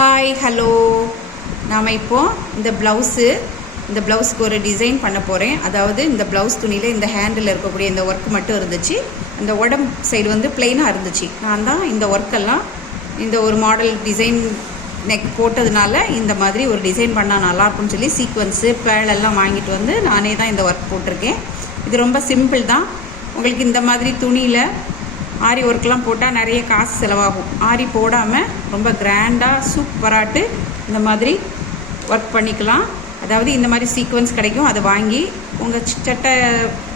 Hi hello. நாம் இப்போது இந்த ப்ளவுஸ்க்கு ஒரு டிசைன் பண்ண போகிறேன். அதாவது இந்த ப்ளவுஸ் துணியில் இந்த ஹேண்டில் இருக்கக்கூடிய இந்த ஒர்க் மட்டும் இருந்துச்சு. இந்த உடம்பு சைடு வந்து பிளெயினாக இருந்துச்சு. நான் தான் இந்த ஒர்க்கெல்லாம் இந்த ஒரு மாடல் டிசைன் நெக் போட்டதுனால இந்த மாதிரி ஒரு டிசைன் பண்ணால் நல்லாயிருக்கும்னு சொல்லி சீக்வன்ஸு பேலெல்லாம் வாங்கிட்டு வந்து நானே தான் இந்த ஒர்க் போட்டிருக்கேன். இது ரொம்ப சிம்பிள் தான். உங்களுக்கு இந்த மாதிரி துணியில் ஆரி ஒர்க்லாம் போட்டால் நிறைய காசு செலவாகும். ஆரி போடாமல் ரொம்ப கிராண்டாக சூப்பராட்டு இந்த மாதிரி ஒர்க் பண்ணிக்கலாம். அதாவது இந்த மாதிரி சீக்வன்ஸ் கிடைக்கும். அதை வாங்கி உங்கள் சட்டை,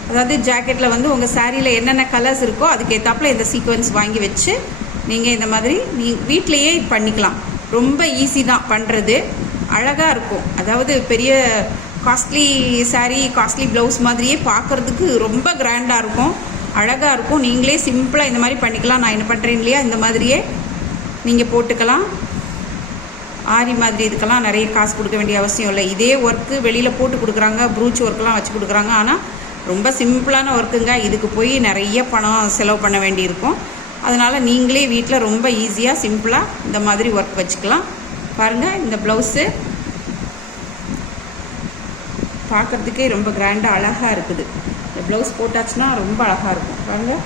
அதாவது ஜாக்கெட்டில் வந்து உங்கள் சாரியில் என்னென்ன கலர்ஸ் இருக்கோ அதுக்கேற்றாப்புல இந்த சீக்வன்ஸ் வாங்கி வச்சு நீங்கள் இந்த மாதிரி வீட்டிலையே பண்ணிக்கலாம். ரொம்ப ஈஸி தான் பண்ணுறது, அழகாக இருக்கும். அதாவது பெரிய காஸ்ட்லி சாரீ, காஸ்ட்லி ப்ளவுஸ் மாதிரியே பார்க்குறதுக்கு ரொம்ப கிராண்டாக இருக்கும், அழகாக இருக்கும். நீங்களே சிம்பிளாக இந்த மாதிரி பண்ணிக்கலாம். நான் என்ன பண்ணுறேன் இல்லையா, இந்த மாதிரியே நீங்கள் போட்டுக்கலாம். ஆரி மாதிரி இதுக்கெல்லாம் நிறைய காசு கொடுக்க வேண்டிய அவசியம் இல்லை. இதே ஒர்க்கு வெளியில் போட்டு கொடுக்குறாங்க, ப்ரூச் ஒர்க்கெலாம் வச்சு கொடுக்குறாங்க. ஆனால் ரொம்ப சிம்பிளான ஒர்க்குங்க. இதுக்கு போய் நிறைய பணம் செலவு பண்ண வேண்டியிருக்கும். அதனால் நீங்களே வீட்டில் ரொம்ப ஈஸியாக சிம்பிளாக இந்த மாதிரி ஒர்க் வச்சுக்கலாம். பாருங்கள், இந்த ப்ளவுஸு பார்க்குறதுக்கே ரொம்ப கிராண்டாக அழகாக இருக்குது. இந்த ப்ளவுஸ் போட்டாச்சுன்னா ரொம்ப அழகாக இருக்கும். பாருங்கள்,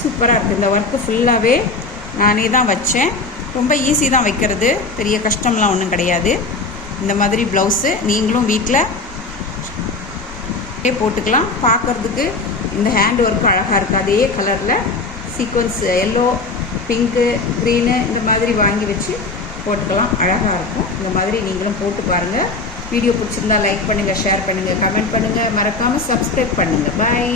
சூப்பராக இருக்குது. இந்த ஒர்க்கு ஃபுல்லாகவே நானே தான் வச்சேன். ரொம்ப ஈஸி தான் வைக்கிறது, பெரிய கஷ்டம்லாம் ஒன்றும் கிடையாது. இந்த மாதிரி ப்ளவுஸு நீங்களும் வீட்டில் போட்டுக்கலாம். பார்க்குறதுக்கு இந்த ஹேண்ட் ஒர்க்கும் அழகாக இருக்குது. அதே கலரில் சீக்வன்ஸ் எல்லோ, பிங்க்கு, க்ரீனு இந்த மாதிரி வாங்கி வச்சு போட்டுக்கலாம். அழகாக இருக்கும். இந்த மாதிரி நீங்களும் போட்டு பாருங்கள். வீடியோ பிடிச்சிருந்தா லைக் பண்ணுங்கள், ஷேர் பண்ணுங்கள், கமெண்ட் பண்ணுங்கள், மறக்காமல் சப்ஸ்கிரைப் பண்ணுங்கள். பாய்.